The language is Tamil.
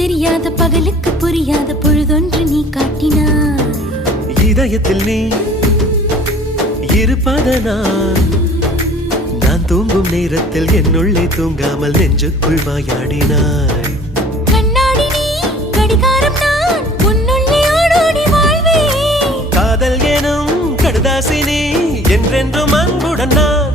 தெரியாத பகலுக்கு புரியாத பொழுதொன்று நீ காட்டினாய். இதயத்தில் நீ இருப்பதனால் நான் தூங்கும் நேரத்தில் என்னுள்ளே தூங்காமல் நெஞ்சுக்குள் வாயாடினாய். கண்ணாடி நீ கடிகாரம் நான் உன்னுள்ளே ஓடோடி வாழ்வேன். காதல் எனும் கடுதாசி நீ என்றென்றும் அன்புடன் நான்